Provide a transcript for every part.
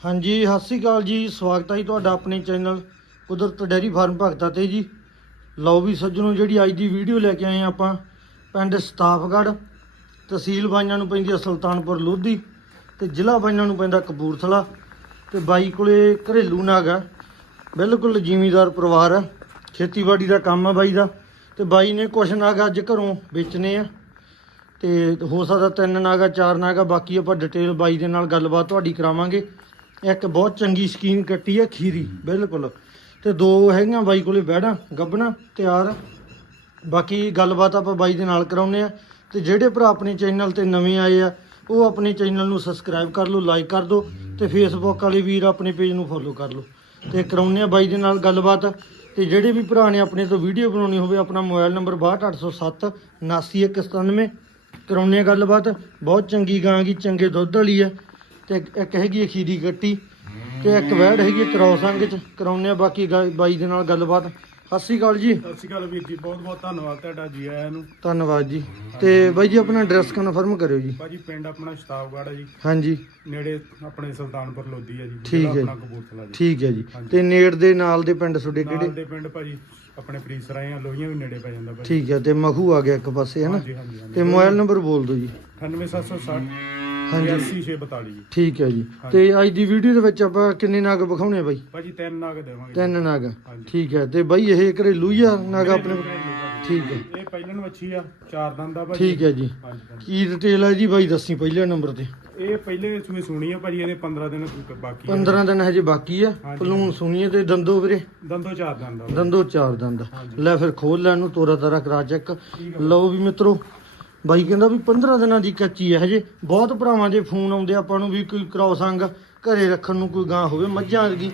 ਹਾਂਜੀ, ਸਤਿ ਸ਼੍ਰੀ ਅਕਾਲ ਜੀ। ਸਵਾਗਤ ਹੈ ਜੀ ਤੁਹਾਡਾ ਆਪਣੇ ਚੈਨਲ ਕੁਦਰਤ ਡੈਰੀ ਫਾਰਮ ਭਗਤਾ ਤੇ ਜੀ। ਲਓ ਵੀ ਸੱਜਣੋ, ਜਿਹੜੀ ਅੱਜ ਦੀ ਵੀਡੀਓ ਲੈ ਕੇ ਆਏ ਹਾਂ ਆਪਾਂ, ਪਿੰਡ ਸਤਾਫਗੜ੍ਹ, ਤਹਿਸੀਲ ਬਾਈਆਂ ਨੂੰ ਪੈਂਦੀ ਹੈ ਸੁਲਤਾਨਪੁਰ ਲੋਧੀ ਤੇ ਜ਼ਿਲ੍ਹਾ ਬਾਈਆਂ ਨੂੰ ਪੈਂਦਾ ਕਪੂਰਥਲਾ ਤੇ ਬਾਈ ਕੋਲੇ ਘਰੇਲੂ ਨਾਗ ਆ। ਬਿਲਕੁਲ ਜ਼ਿਮੀਦਾਰ ਪਰਿਵਾਰ ਆ। ਖੇਤੀਬਾੜੀ ਦਾ ਕੰਮ ਆ ਬਾਈ ਦਾ ਤੇ ਬਾਈ ਨੇ ਕੁਛ ਨਾਗ ਅੱਜ ਘਰੋਂ ਵੇਚਣੇ ਆ ਤੇ ਹੋ ਸਕਦਾ ਤਿੰਨ ਨਾਗਾ ਚਾਰ ਨਾਗਾ ਬਾਕੀ ਆਪਾਂ ਡਿਟੇਲ ਬਾਈ ਦੇ ਨਾਲ ਗੱਲਬਾਤ ਤੁਹਾਡੀ ਕਰਾਵਾਂਗੇ। ਇੱਕ ਬਹੁਤ ਚੰਗੀ ਸਕੀਨ ਕੱਟੀ ਹੈ ਖੀਰੀ, ਬਿਲਕੁਲ। ਤੇ ਦੋ ਹੈਗੀਆਂ ਬਾਈ ਕੋਲੇ ਬੈੜਾਂ, ਗੱਬਣਾ, ਤਿਆਰ। ਬਾਕੀ ਗੱਲਬਾਤ ਆਪਾਂ ਬਾਈ ਦੇ ਨਾਲ ਕਰਾਉਨੇ ਆ ਤੇ ਜਿਹੜੇ ਭਰਾ ਆਪਣੇ ਚੈਨਲ ਤੇ ਨਵੇਂ ਆਏ ਆ, ਉਹ ਆਪਣੇ ਚੈਨਲ ਨੂੰ ਸਬਸਕ੍ਰਾਈਬ ਕਰ ਲਓ, ਲਾਈਕ ਕਰ ਦਿਓ ਤੇ ਫੇਸਬੁੱਕ ਵਾਲੇ ਵੀਰ ਆਪਣੇ ਪੇਜ ਨੂੰ ਫੋਲੋ ਕਰ ਲਓ। ਤੇ ਕਰਾਉਨੇ ਆ ਬਾਈ ਦੇ ਨਾਲ ਗੱਲਬਾਤ। ਤੇ ਜਿਹੜੇ ਵੀ ਭਰਾ ਨੇ ਆਪਣੇ ਤੋਂ ਵੀਡੀਓ ਬਣਾਉਣੀ ਹੋਵੇ, ਆਪਣਾ ਮੋਬਾਈਲ ਨੰਬਰ 62807 79197 ਕਰਾਉਨੇ ਆ ਗੱਲਬਾਤ। ਬਹੁਤ ਚੰਗੀ ਗਾਂ ਗੀ ਚੰਗੇ ਦੁੱਧ ਵਾਲੀ ਹੈ। ਤੇ ਇੱਕ- ਇੱਕ ਹੈਗੀ ਹੈ ਖੀਰੀ ਗੱਟੀ ਤੇ ਇੱਕ ਵੈੜ ਹੈਗੀ ਕ੍ਰੋਸ ਅੰਗ ਚ। ਕਰਾਉਨੇ ਆ ਬਾਕੀ ਗਾ- ਬਾਈ ਦੇ ਨਾਲ ਗੱਲਬਾਤ। ਸਤਿ ਸ਼੍ਰੀ ਅਕਾਲ ਜੀ। ਸਤਿ ਸ਼੍ਰੀ ਅਕਾਲ ਵੀਰ ਜੀ ਬਹੁਤ ਬਹੁਤ ਧੰਨਵਾਦ ਤੁਹਾਡਾ ਜੀ ਆਇਆਂ ਨੂੰ। ਧੰਨਵਾਦ ਜੀ। ਤੇ ਬਾਈ ਜੀ ਆਪਣਾ ਐਡਰੈਸ ਕਨਫਰਮ ਕਰਿਓ ਜੀ। ਭਾਜੀ ਪਿੰਡ ਆਪਣਾ ਸ਼ਤਾਬਗੜ੍ਹ ਹੈ ਜੀ। ਹਾਂਜੀ। ਨੇੜੇ ਆਪਣੇ ਸੁਲਤਾਨਪੁਰ ਲੋਧੀ ਹੈ ਜੀ। ਠੀਕ ਹੈ ਆਪਣਾ ਕਪੂਰਥਲਾ ਜੀ। ਠੀਕ ਹੈ ਜੀ। ਤੇ ਨੇੜ ਦੇ ਨਾਲ ਦੇ ਪਿੰਡ ਤੁਹਾਡੇ ਨਾਲ ਕਿਹੜੇ ਦੇ ਪਿੰਡ ਭਾਜੀ ਆਪਣੇ ਫਰੀਸ ਰਾਏ ਆ ਲੋਹੀਆਂ ਵੀ ਨੇੜੇ ਪੈ ਜਾਂਦਾ ਭਾਜੀ। ਠੀਕ ਹੈ ਤੇ ਮਖੂ ਆ ਗਿਆ ਇੱਕ ਪਾਸੇ ਹੈ ਨਾ? ਹਾਂਜੀ ਹਾਂਜੀ ਹਾਂਜੀ। ਤੇ ਮੋਬਾਈਲ ਨੰਬਰ ਬੋਲ ਦਿਓ ਜੀ। 98760 ਹਾਂਜੀ। 8642 ਜੀ ਠੀਕ ਹੈ ਜੀ। ਤੇ ਅੱਜ ਦੀ ਵੀਡੀਓ ਦੇ ਵਿੱਚ ਆਪਾਂ ਕਿੰਨੇ ਨਾਗ ਵਿਖਾਉਣੇ ਆ ਬਾਈ? ਭਾਜੀ ਤਿੰਨ ਨਾਗ ਦੇਵਾਂਗੇ। ਤਿੰਨ ਨਾਗ। ਠੀਕ ਹੈ। ਤੇ ਬਾਈ ਇਹ ਘਰੇਲੂ ਹੀ ਆ ਨਾਗ ਆਪਣੇ? ਕੋਲ? ਠੀਕ ਹੈ। ਇਹ ਪਹਿਲਾਂ ਨੂੰ ਅੱਛੀ ਆ ਚਾਰ ਦੰਦ ਦਾ ਭਾਜੀ। ਠੀਕ ਹੈ ਜੀ। ਕੀ ਡਿਟੇਲ ਹੈ ਜੀ ਬਾਈ ਦੱਸੀ ਪਹਿਲੇ ਨੰਬਰ ਤੇ। ਇਹ ਪਹਿਲੇ ਸੂਏ ਸੁਣੀ ਆ ਭਾਜੀ ਇਹਦੇ 15 ਦਿਨ ਬਾਕੀ ਆ। 15 ਦਿਨ ਹਜੇ ਬਾਕੀ ਆ। ਪਲੂਣ ਸੁਣੀਏ ਤੇ ਦੰਦੋ ਵੀਰੇ? ਦੰਦੋ ਚਾਰ ਦੰਦ ਦੰਦੋ ਚਾਰ ਦੰਦ। ਲੈ ਫਿਰ ਖੋਲ ਲੈ ਨੂੰ ਤੋਰਾ ਤਾਰਾ ਕਰਾ ਚੈੱਕ। ਲਓ ਵੀ ਮਿੱਤਰੋ ਬਾਈ ਕਹਿੰਦਾ ਵੀ 15 ਦਿਨਾਂ ਦੀ ਕੱਚੀ ਹੈ ਹਜੇ। ਬਹੁਤ ਭਰਾਵਾਂ ਦੇ ਫੋਨ ਆਉਂਦੇ ਆਪਾਂ ਨੂੰ ਵੀ ਕੋਈ ਕ੍ਰੋਸ ਅੰਗ ਘਰੇ ਰੱਖਣ ਨੂੰ ਕੋਈ ਗਾਂ ਹੋਵੇ, ਮੱਝਾਂ ਵਰਗੀ।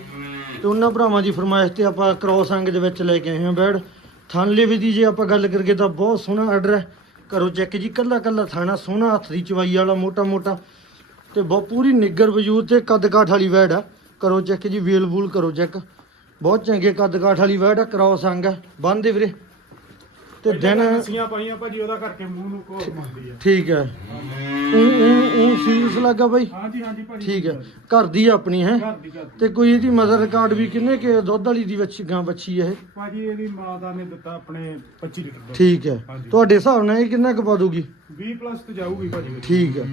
ਤੇ ਉਹਨਾਂ ਭਰਾਵਾਂ ਦੀ ਫਰਮਾਇਸ਼ ਤੇ ਆਪਾਂ ਕ੍ਰੋਸ ਅੰਗ ਦੇ ਵਿੱਚ ਲੈ ਕੇ ਆਏ ਹਾਂ ਬੈੜ ਥਾਨਲੇ ਲੇਵੇ ਦੀ ਜੇ ਆਪਾਂ ਗੱਲ ਕਰੀਏ ਤਾਂ ਬਹੁਤ ਸੋਹਣਾ ਆਰਡਰ ਹੈ। ਕਰੋ ਚੈੱਕ ਜੀ, ਕੱਲਾ ਕੱਲਾ ਥਾਣਾ, ਸੋਹਣਾ ਹੱਥ ਦੀ ਚਵਾਈ ਵਾਲਾ, ਮੋਟਾ ਮੋਟਾ। ਤੇ ਬਹੁਤ ਪੂਰੀ ਨਿੱਗਰ ਵਜੂਦ ਤੇ ਕੱਦ ਕਾਠ ਵਾਲੀ ਵੈੜ ਆ। ਕਰੋ ਚੈੱਕ ਜੀ, ਵੇਲ ਵੂਲ ਕਰੋ ਚੈੱਕ। ਬਹੁਤ ਚੰਗੇ ਕੱਦ ਕਾਠ ਵਾਲੀ ਵੈੜ ਆ ਕ੍ਰੋਸ ਅੰਗ ਆ। ਬੰਦੇ ਵੀਰੇ। ਤੇ ਦਿਨ ਸੀਆਂ ਪਾਈਆਂ ਭਾਜੀ ਉਹਦਾ ਕਰਕੇ ਮੂੰਹ ਨੂੰ ਕੋਹ ਮੰਦੀ ਆ। ਠੀਕ ਹੈ। ਉਹ ਉਹ ਉਹ ਸੀਰੀਅਸ ਲੱਗਾ ਬਾਈ। ਹਾਂਜੀ ਹਾਂਜੀ ਭਾਜੀ। ਠੀਕ ਹੈ। ਘਰ ਦੀ ਆਪਣੀ ਹੈ। ਘਰ ਦੀ ਘਰ ਦੀ। ਤੇ ਕੋਈ ਇਹਦੀ ਮਦਰ ਰਿਕਾਰਡ ਵੀ ਕਿੰਨੇ ਕੇ ਦੁੱਧ ਵਾਲੀ ਦੀ ਵੱਛੀ ਗਾਂ ਬੱਚੀ ਹੈ ਇਹ? ਭਾਜੀ ਇਹਦੀ ਮਾਤਾ ਨੇ ਦਿੱਤਾ ਆਪਣੇ 25 ਲੀਟਰ ਦਾ ਠੀਕ ਹੈ। ਹਾਂਜੀ। ਤੁਹਾਡੇ ਹਿਸਾਬ ਨਾਲ ਇਹ ਕਿੰਨਾ ਕੁ ਪਾ ਦੂਗੀ? 20 ਪਲੱਸ ਤੇ ਜਾਊਗੀ ਭਾਜੀ। ਵਿੱਚ। ਠੀਕ ਹੈ।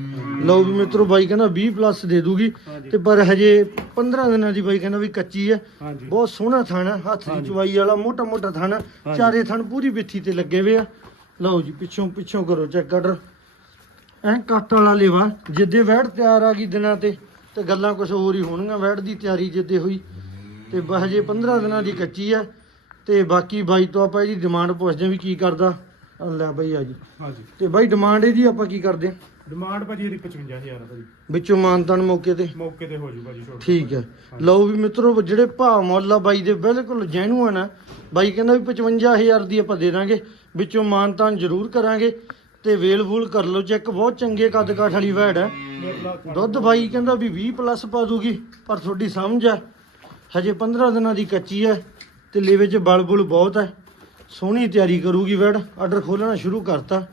ਲਓ ਵੀ ਮਿੱਤਰੋ ਬਾਈ ਕਹਿੰਦਾ 20 ਪਲੱਸ ਦੇ ਦੂਗੀ। ਹਾਂਜੀ। ਤੇ ਪਰ ਹਜੇ 15 ਦਿਨਾਂ ਦੀ ਬਾਈ ਕਹਿੰਦਾ ਵੀ ਕੱਚੀ ਹੈ। ਹਾਂਜੀ। ਬਹੁਤ ਸੋਹਣਾ ਥਾਣਾ ਹੱਥ ਦੀ। ਚਵਾਈ ਵਾਲਾ ਮੋਟਾ ਮੋਟਾ ਥਾਣਾ। ਚਾਰੇ ਥਣ ਪੂਰੀ ਵਿੱਥੀ ਤੇ ਲੱਗੇ ਵੇ ਆ। ਲਓ ਜੀ ਪਿੱਛੋਂ ਪਿੱਛੋਂ ਕਰੋ ਚੈੱਕ ਆਰਡਰ ਐ ਕੱਟ ਵਾਲਾ ਲੇਵਾ ਜਿੱਦੇ ਵੈੜ ਤਿਆਰ ਆ ਗਈ ਦਿਨਾਂ ਤੇ ਤੇ ਗੱਲਾਂ ਕੁਝ ਹੋਰ ਹੀ ਹੋਣਗੀਆਂ ਵੈੜ ਦੀ ਤਿਆਰੀ ਜਿੱਦੇ ਹੋਈ ਤੇ ਹਜੇ 15 ਦਿਨਾਂ ਦੀ ਕੱਚੀ ਆ ਤੇ ਬਾਕੀ ਬਾਈ ਤੋਂ ਆਪਾਂ ਇਹਦੀ ਡਿਮਾਂਡ ਪੁੱਛਦੇ ਵੀ ਕੀ ਕਰਦਾ। ਆ ਲੈ ਬਾਈ ਆ ਜੀ। ਹਾਂਜੀ। ਤੇ ਬਾਈ ਡਿਮਾਂਡ ਇਹਦੀ ਆਪਾਂ ਕੀ ਕਰਦੇ ਹਾਂ? ਡਿਮਾਂਡ ਭਾਜੀ ਇਹਦੀ 55000 ਆ ਭਾਜੀ। ਵਿੱਚੋਂ ਮਾਨਤਾਨ ਮੌਕੇ ਤੇ? ਮੌਕੇ ਤੇ ਹੋ ਜੂ ਭਾਜੀ ਛੋਟ ਠੀਕ ਹੈ ਲਓ ਵੀ ਮਿੱਤਰੋ ਜਿਹੜੇ ਭਾਅ ਮੁੱਲ ਆ ਬਾਈ ਦੇ ਬਿਲਕੁਲ ਜੈਨੂਅਨ ਆ। ਬਾਈ ਕਹਿੰਦਾ ਵੀ 55000 ਦੀ ਆਪਾਂ ਦੇ ਦਾਂਗੇ ਵਿੱਚੋਂ ਮਾਨਤਾਨ ਜ਼ਰੂਰ ਕਰਾਂਗੇ। ਤੇ ਵੇਲ ਵੂਲ ਕਰ ਲਓ ਚੈੱਕ ਬਹੁਤ ਚੰਗੇ ਕੱਦ ਕਾਠ ਵਾਲੀ ਵੈੜ ਹੈ। ਦੁੱਧ ਭਾਈ ਕਹਿੰਦਾ ਵੀ 20 ਪਲੱਸ ਪਾ ਦੂਗੀ, ਪਰ ਤੁਹਾਡੀ ਸਮਝ ਆ ਹਜੇ 15 ਦਿਨਾਂ ਦੀ ਕੱਚੀ ਹੈ ਤੇ ਲੇਵੇ 'ਚ ਬਲ ਬੁਲ ਬਹੁਤ ਹੈ। ਸੋਹਣੀ ਤਿਆਰੀ ਕਰੂਗੀ ਵੈੜ ਆਰਡਰ ਖੋਲਣਾ ਸ਼ੁਰੂ ਕਰਤਾ।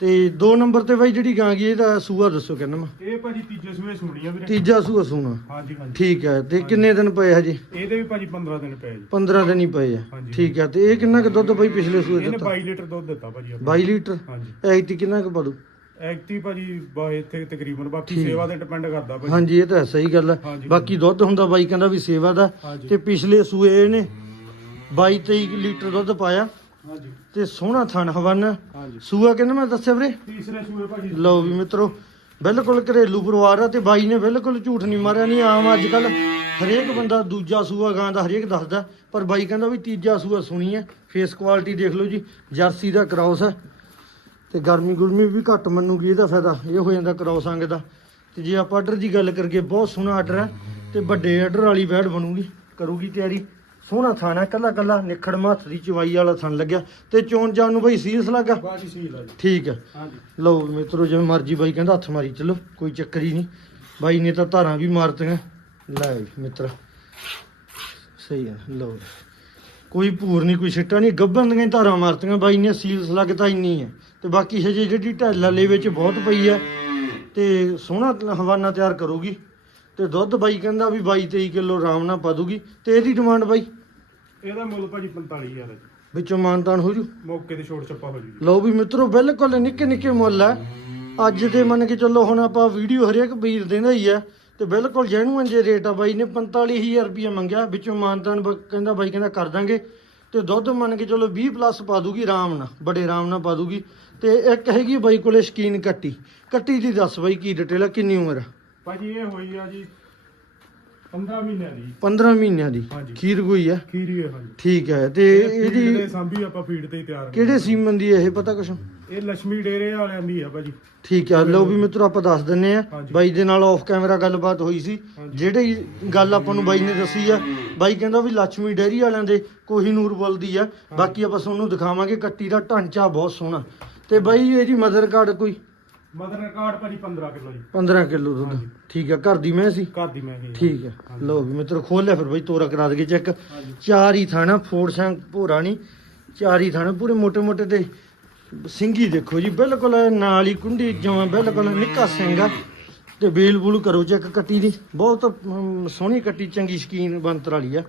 ਤੇ 2 ਨੰਬਰ ਤੇ ਬਾਈ ਜਿਹੜੀ ਗਾਂ ਗਈ ਇਹਦਾ ਸੂਆ ਦੱਸੋ ਕਹਿੰਦਾ ਮੈਂ ਇਹ ਭਾਜੀ ਤੀਜੇ ਸੂਏ ਸੁਣੀ ਆ ਵੀਰੇ। ਤੀਜਾ ਸੂਆ ਸੂਣਾ। ਹਾਂਜੀ ਹਾਂਜੀ। ਠੀਕ ਹੈ ਤੇ ਕਿੰਨੇ ਦਿਨ ਪਏ ਹਜੇ? ਇਹਦੇ ਵੀ ਭਾਜੀ 15 ਦਿਨ ਪਏ ਜੀ। 15 ਦਿਨ ਹੀ ਪਏ ਆ। ਹਾਂਜੀ। ਠੀਕ ਹੈ ਤੇ ਇਹ ਕਿੰਨਾ ਕੁ ਦੁੱਧ ਬਈ ਪਿਛਲੇ ਸੂਏ ਇਹਨੇ ਦਿੱਤਾ? 22 ਲੀਟਰ ਦੁੱਧ ਦਿੱਤਾ ਭਾਜੀ ਆਪਾਂ। 22 ਲੀਟਰ? ਹਾਂਜੀ। ਐਗਤੀ ਕਿੰਨਾ ਕੁ ਪਾਦੂ ਐਕਟੀ ਭਾਜੀ ਬਾ ਇੱਥੇ ਤਕਰੀਬਨ ਬਾਕੀ। ਸੇਵਾ ਤੇ ਡਿਪੈਂਡ ਕਰਦਾ ਭਾਜੀ। ਹਾਂਜੀ ਇਹ ਤਾਂ ਸਹੀ ਗੱਲ ਹੈ ਹਾਂਜੀ। ਬਾਕੀ ਦੁੱਧ ਹੁੰਦਾ ਬਾਈ ਕਹਿੰਦਾ ਵੀ ਸੇਵਾ ਦਾ। ਹਾਂਜੀ। ਤੇ ਪਿਛਲੇ ਸੂਏ ਇਹਨੇ 22 23 ਲੀਟਰ ਦੁੱਧ ਪਾਇਆ। ਹਾਂਜੀ। ਤੇ ਸੋਹਣਾ ਥਣ ਹਵਨ ਹਾਂਜੀ। ਸੂਆ ਕਹਿੰਦਾ ਮੈਂ ਦੱਸਿਆ ਵੀਰੇ? ਤੀਸਰੇ ਸੂਏ ਭਾਜੀ। ਲਓ ਵੀ ਮਿੱਤਰੋ ਬਿਲਕੁਲ ਘਰੇਲੂ ਪਰਿਵਾਰ ਆ ਤੇ ਬਾਈ ਨੇ ਬਿਲਕੁਲ ਝੂਠ ਨਹੀਂ ਮਾਰਿਆ ਨਹੀਂ ਆਮ ਅੱਜ ਕੱਲ ਹਰੇਕ ਬੰਦਾ ਦੂਜਾ ਸੂਆ ਗਾਂ ਦਾ ਹਰੇਕ ਦੱਸਦਾ ਪਰ ਬਾਈ ਕਹਿੰਦਾ ਵੀ ਤੀਜਾ ਸੂਆ ਸੁਣੀ ਹੈ ਫੇਸ ਕੁਆਲਿਟੀ ਦੇਖ ਲਓ ਜੀ ਜਰਸੀ ਦਾ ਕ੍ਰਾਸ ਹੈ ਤੇ ਗਰਮੀ ਗੁਰਮੀ ਵੀ ਘੱਟ ਮੰਨੂਗੀ ਇਹਦਾ ਫਾਇਦਾ ਇਹ ਹੋ ਜਾਂਦਾ ਕ੍ਰਾਸ ਅੰਗ ਦਾ। ਤੇ ਜੇ ਆਪਾਂ ਆਰਡਰ ਦੀ ਗੱਲ ਕਰੀਏ ਬਹੁਤ ਸੋਹਣਾ ਆਰਡਰ ਹੈ ਤੇ ਵੱਡੇ ਆਰਡਰ ਵਾਲੀ ਵੈੜ ਬਣੂਗੀ ਕਰੂਗੀ ਤਿਆਰੀ। ਸੋਹਣਾ ਥਾਣਾ ਕੱਲਾ ਕੱਲਾ ਨਿਖੜ ਹੱਥ ਦੀ ਚਵਾਈ ਵਾਲਾ ਥਣ ਲੱਗਿਆ। ਤੇ ਚੋਣ ਜਾਣ ਨੂੰ ਬਈ ਸੀਰੀਅਸ ਲੱਗਾ? ਸੀਲ ਆ ਜੀ। ਠੀਕ ਹੈ ਹਾਂਜੀ। ਲਓ ਮਿੱਤਰੋ ਜਿਵੇਂ ਮਰਜ਼ੀ ਬਾਈ ਕਹਿੰਦਾ ਹੱਥ ਮਾਰੀ ਚਲੋ ਕੋਈ ਚੱਕਰ ਹੀ ਨਹੀਂ। ਬਾਈ ਨੇ ਤਾਂ ਧਾਰਾਂ ਵੀ ਮਾਰਤੀਆਂ। ਲੈ ਵੀ ਮਿੱਤਰ ਸਹੀ ਹੈ ਲਓ। ਕੋਈ ਭੂਰ ਨਹੀਂ ਕੋਈ ਸਿੱਟਾ ਨਹੀਂ ਗੱਭਣ ਦੀਆਂ ਹੀ ਧਾਰਾਂ ਮਾਰਤੀਆਂ। ਬਾਈ ਨੇ ਸੀਲਸ ਲੱਗਦਾ ਇੰਨੀ ਹੈ ਤੇ ਬਾਕੀ ਹਜੇ ਜਿਹੜੀ ਢੈਲਾ ਲੈ ਵਿੱਚ ਬਹੁਤ ਪਈ ਹੈ ਤੇ ਸੋਹਣਾ ਹਵਾਨਾ ਤਿਆਰ ਕਰੂਗੀ। ਤੇ ਦੁੱਧ ਬਾਈ ਕਹਿੰਦਾ ਵੀ 22 23 ਕਿਲੋ ਆਰਾਮ ਨਾਲ ਪਾ ਦੂਗੀ। ਤੇ ਇਹਦੀ ਡਿਮਾਂਡ ਬਾਈ? ਇਹਦਾ ਮੁੱਲ ਭਾਜੀ 45000 ਹੈ ਜੀ। ਵਿੱਚੋਂ ਮਾਨਤਾਨ ਹੋ ਜੂ? ਮੌਕੇ ਤੇ ਛੋਟ ਛੱਪਾ ਹੋ ਜੂ ਲਓ ਵੀ ਮਿੱਤਰੋ ਬਿਲਕੁਲ ਨਿੱਕੇ ਨਿੱਕੇ ਮੁੱਲ ਹੈ। ਅੱਜ ਦੇ ਮੰਨ ਕੇ ਚੱਲੋ ਹੁਣ ਆਪਾਂ ਵੀਡੀਓ ਹਰੇਕ ਵੀਰ ਦੇਣਾ ਹੀ ਆ ਤੇ ਬਿਲਕੁਲ ਜੈਨੂਅਨ ਜੇ ਰੇਟ ਆ ਬਾਈ ਨੇ 45000 ਰੁਪਏ ਮੰਗਿਆ ਵਿੱਚੋਂ ਮਾਨਤਾਨ ਕਹਿੰਦਾ ਬਾਈ ਕਹਿੰਦਾ ਕਰ ਦਾਂਗੇ। ਤੇ ਦੁੱਧ ਮੰਨ ਕੇ ਚੱਲੋ 20 ਪਲੱਸ ਪਾ ਦੂਗੀ ਆਰਾਮ ਨਾਲ ਬੜੇ ਆਰਾਮ ਨਾਲ ਪਾ ਦੂਗੀ। ਤੇ ਇੱਕ ਹੈਗੀ ਬਾਈ ਕੋਲੇ ਸ਼ਕੀਨ ਕੱਟੀ। ਕੱਟੀ ਦੀ ਦੱਸ ਬਾਈ ਕੀ ਡਿਟੇਲ ਆ ਕਿੰਨੀ ਉਮਰ ਆ? ਭਾਜੀ ਇਹ ਹੋਈ ਆ ਜੀ 15 ਮਹੀਨਿਆਂ ਦੀ। 15 ਮਹੀਨਿਆਂ ਦੀ। ਖੀਰ ਕੋਈ ਹੈ? ਹਾਂਜੀ। ਠੀਕ ਹੈ ਤੇ ਇਹਦੀ ਸਾਂਭੀ ਆਪਾਂ ਫੀਡ ਤੇ ਤਿਆਰ ਕਿਹੜੇ ਸੀਮਨ ਦੀ ਇਹ ਪਤਾ ਕੁਛ? ਇਹ ਲక్ష్ਮੀ ਡੇਰੇ ਵਾਲਿਆਂ ਦੀ ਆ ਭਾਜੀ। ਠੀਕ ਹੈ ਲਓ ਵੀ ਮਿੱਤਰੋ ਆਪਾਂ ਦੱਸ ਦਿੰਨੇ ਆ ਬਾਈ ਦੇ ਨਾਲ ਆਫ ਕੈਮਰਾ ਗੱਲਬਾਤ ਹੋਈ ਸੀ। ਹਾਂਜੀ। ਜਿਹੜੀ ਗੱਲ ਆਪਾਂ ਨੂੰ ਬਾਈ ਨੇ ਦੱਸੀ ਆ ਬਾਈ ਕਹਿੰਦਾ ਵੀ ਲక్ష్ਮੀ ਡੈਰੀ ਵਾਲਿਆਂ ਦੇ ਕੋਹੀਨੂਰ ਬੋਲਦੀ ਆ। ਬਾਕੀ ਆਪਾਂ ਤੁਹਾਨੂੰ ਦਿਖਾਵਾਂਗੇ ਕੱਟੀ ਦਾ ਢਾਂਚਾ ਬਹੁਤ ਸੋਹਣਾ। ਤੇ ਬਾਈ ਇਹਦੀ ਮਦਰ ਕਾਰਡ ਕੋਈ? ਮਦਰ ਰਿਕਾਰਡ ਭਾਜੀ 15 ਕਿਲੋ ਜੀ। 15 ਕਿਲੋ ਦੁੱਧ। ਠੀਕ ਆ ਘਰ ਦੀ ਮੈਂ ਸੀ? ਘਰ ਦੀ ਮੈਂ ਠੀਕ ਆ। ਲੋ ਵੀ ਮਿੱਤਰ ਖੋਲ ਲਿਆ ਫਿਰ ਬਈ ਚੈੱਕ ਚਾਰ ਹੀ ਚਾਰ ਹੀ ਥਾਣਾ ਪੂਰੇ ਮੋٹے ਮੋٹے ਤੇ ਸਿੰਘੀ ਦੇਖੋ ਜੀ ਬਿਲਕੁਲ ਨਾਲ ਹੀ ਕੁੰਡੀ ਬਿਲਕੁਲ ਨਿੱਕਾ ਸਿੰਘ ਆ। ਤੇ ਬੇਲ ਬੂਲ ਕਰੋ ਚੈੱਕ ਕੱਟੀ ਦੀ। ਬਹੁਤ ਸੋਹਣੀ ਕੱਟੀ ਚੰਗੀ ਸ਼ਕੀਨ ਬੰਤਰ ਵਾਲੀ ਆ।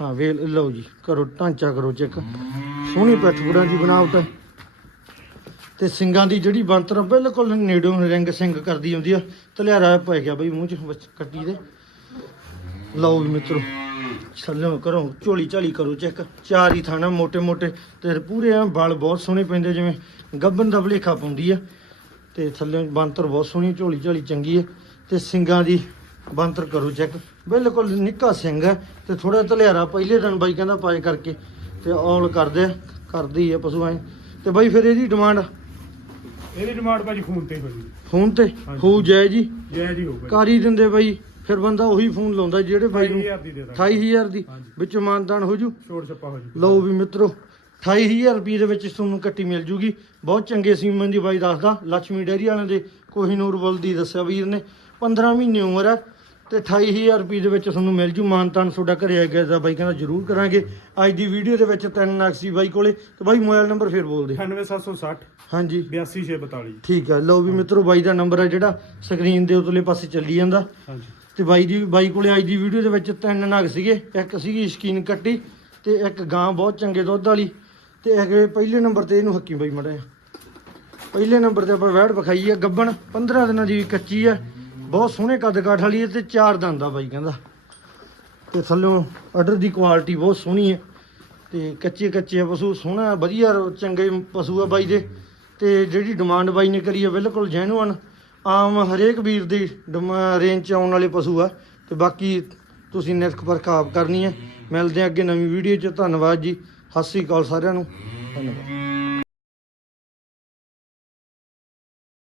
ਹਾਂ ਵੇਲ ਲਓ ਜੀ ਕਰੋ ਢਾਂਚਾ ਕਰੋ ਚੈੱਕ ਸੋਹਣੀ ਪੱਠਪੁੜਾਂ ਦੀ ਬਣਾਵਟ। ਤੇ ਸਿੰਘਾਂ ਦੀ ਜਿਹੜੀ ਬੰਤਰ ਬਿਲਕੁਲ ਨੇੜੋਂ ਰਿੰਗ ਸਿੰਘ ਕਰਦੀ ਹੁੰਦੀ ਆ, ਤਲਿਆਰਾ ਪੈ ਗਿਆ ਬਈ ਮੂੰਹ 'ਚ ਕੱਟੀ ਦੇ। ਲਓ ਵੀ ਮਿੱਤਰੋ, ਛੱਲੋ ਕਰੋ ਝੋਲੀ ਝਾਲੀ ਕਰੋ ਚੈੱਕ, ਚਾਰ ਹੀ ਥਾਣਾ ਮੋਟੇ ਮੋٹے ਤੇ ਪੂਰੇ ਆ ਬਲ ਬਹੁਤ ਸੋਹਣੇ ਪੈਂਦੇ, ਜਿਵੇਂ ਗੱਬਨ ਦਾ ਭਲੇਖਾ ਪਾਉਂਦੀ ਆ। ਤੇ ਥੱਲੇ ਬੰਤਰ ਬਹੁਤ ਸੋਹਣੀ, ਝੋਲੀ ਝਾਲੀ ਚੰਗੀ ਹੈ ਤੇ ਸਿੰਘਾਂ ਦੀ ਬੰਤਰ ਕਰੋ ਚੈੱਕ, ਬਿਲਕੁਲ ਨਿੱਕਾ ਸਿੰਘ ਹੈ ਤੇ ਥੋੜਾ ਤਲਿਆਰਾ ਪਹਿਲੇ ਦਿਨ ਬਾਈ ਕਹਿੰਦਾ ਪਾਏ ਕਰਕੇ, ਤੇ ਔਲ ਕਰਦੇ ਕਰਦੀ ਹੈ ਪਸ਼ੂ ਐ। ਤੇ ਬਾਈ ਫਿਰ ਇਹਦੀ ਡਿਮਾਂਡ ਇਹਦੀ ਡਿਮਾਂਡ ਭਾਜੀ ਫੋਨ ਤੇ ਹੋ ਜੂ ਫੋਨ ਤੇ? ਹਾਂਜੀ। ਹੋਊ ਜੈ ਜੀ? ਜੈ ਹੋ ਭਾਜੀ ਕਰ ਹੀ ਦਿੰਦੇ ਬਾਈ। ਫਿਰ ਬੰਦਾ ਉਹੀ ਫੋਨ ਲਾਉਂਦਾ ਜਿਹੜੇ ਬਾਈ ਨੂੰ 28000 ਦੀ ਦੇ ਦਾਂਗੇ। 28000 ਦੀ। ਹਾਂਜੀ। ਵਿੱਚ ਮਾਨਦਾਨ ਹੋ ਜੂ। ਛੋਟ ਛੱਪਾ ਹੋ ਜੂ। ਲਓ ਵੀ ਮਿੱਤਰੋ 28000 ਰੁਪਏ ਦੇ ਵਿੱਚ ਤੁਹਾਨੂੰ ਕੱਟੀ ਮਿਲ ਜੂਗੀ। ਬਹੁਤ ਚੰਗੇ ਸੀਮਨ ਦੀ ਬਾਈ ਦੱਸਦਾ। ਲక్ష్ਮੀ ਡੈਰੀ ਵਾਲਿਆਂ ਦੇ ਕੋਹੀਨੂਰ ਵੱਲ ਦੀ ਦੱਸਿਆ ਵੀਰ ਨੇ। 15 ਮਹੀਨੇ ਉਮਰ ਹੈ। ਤੇ 28000 ਰੁਪਏ ਦੇ ਵਿੱਚ ਤੁਹਾਨੂੰ ਮਿਲ ਜੂ। ਮਾਨਤਾਨ ਤੁਹਾਡਾ ਘਰੇ ਆ ਗਿਆ ਤਾਂ ਬਾਈ ਕਹਿੰਦਾ ਜ਼ਰੂਰ ਕਰਾਂਗੇ। ਅੱਜ ਦੀ ਵੀਡੀਓ ਦੇ ਵਿੱਚ ਤਿੰਨ ਨਕਸੀ ਬਾਈ ਕੋਲੇ। ਤੇ ਬਾਈ ਮੋਬਾਈਲ ਨੰਬਰ ਫੇਰ ਬੋਲ ਦੇ 98760 ਹਾਂਜੀ। 82642 ਠੀਕ ਹੈ ਲਓ ਵੀ ਮਿੱਤਰੋ ਬਾਈ ਦਾ ਨੰਬਰ ਹੈ ਜਿਹੜਾ। ਸਕਰੀਨ ਦੇ ਉਤਲੇ ਪਾਸੇ ਚੱਲੀ ਜਾਂਦਾ। ਹਾਂਜੀ। ਤੇ ਬਾਈ ਦੀ ਬਾਈ ਕੋਲੇ ਅੱਜ ਦੀ ਵੀਡੀਓ ਦੇ ਵਿੱਚ ਤਿੰਨ ਨਗ ਸੀਗੇ। ਇੱਕ ਸੀਗੀ ਸ਼ਕੀਨ ਕੱਟੀ ਤੇ ਇੱਕ ਗਾਂ ਬਹੁਤ ਚੰਗੇ ਦੁੱਧ ਵਾਲੀ। ਤੇ ਹੈਗੇ ਪਹਿਲੇ ਨੰਬਰ ਤੇ ਇਹਨੂੰ ਹੱਕੀ ਬਾਈ ਮੜਾ ਪਹਿਲੇ ਨੰਬਰ ਤੇ ਆਪਾਂ ਵੈੜ ਵਿਖਾਈ ਆ ਗੱਬਣ। 15 ਦਿਨਾਂ ਦੀ ਕੱਚੀ ਆ। ਬਹੁਤ ਸੋਹਣੇ ਕੱਦ ਕਾਠ ਵਾਲੀ ਹੈ ਤੇ ਚਾਰ ਦੰਦ ਆ ਬਾਈ ਕਹਿੰਦਾ। ਤੇ ਥੱਲੋਂ ਆਰਡਰ ਦੀ ਕੁਆਲਿਟੀ ਬਹੁਤ ਸੋਹਣੀ ਹੈ ਤੇ ਕੱਚੇ ਕੱਚੇ ਪਸ਼ੂ, ਸੋਹਣਾ ਵਧੀਆ ਚੰਗੇ ਪਸ਼ੂ ਆ ਬਾਈ ਦੇ। ਤੇ ਜਿਹੜੀ ਡਿਮਾਂਡ ਬਾਈ ਨੇ ਕਰੀ ਹੈ ਬਿਲਕੁਲ ਜੈਨੂਅਨ ਆਮ ਹਰੇਕ ਵੀਰ ਦੀ ਰੇਂਜ ਚ ਆਉਣ ਵਾਲੇ ਪਸ਼ੂ ਆ। ਤੇ ਬਾਕੀ ਤੁਸੀਂ ਨਿਰਖ ਪਰਖ ਆਪ ਕਰਨੀ ਹੈ। ਮਿਲਦੇ ਆ ਅੱਗੇ ਨਵੀਂ ਵੀਡੀਓ ਚ। ਧੰਨਵਾਦ ਜੀ। ਸਤਿ ਸ੍ਰੀ ਅਕਾਲ ਸਾਰਿਆਂ ਨੂੰ। ਧੰਨਵਾਦ।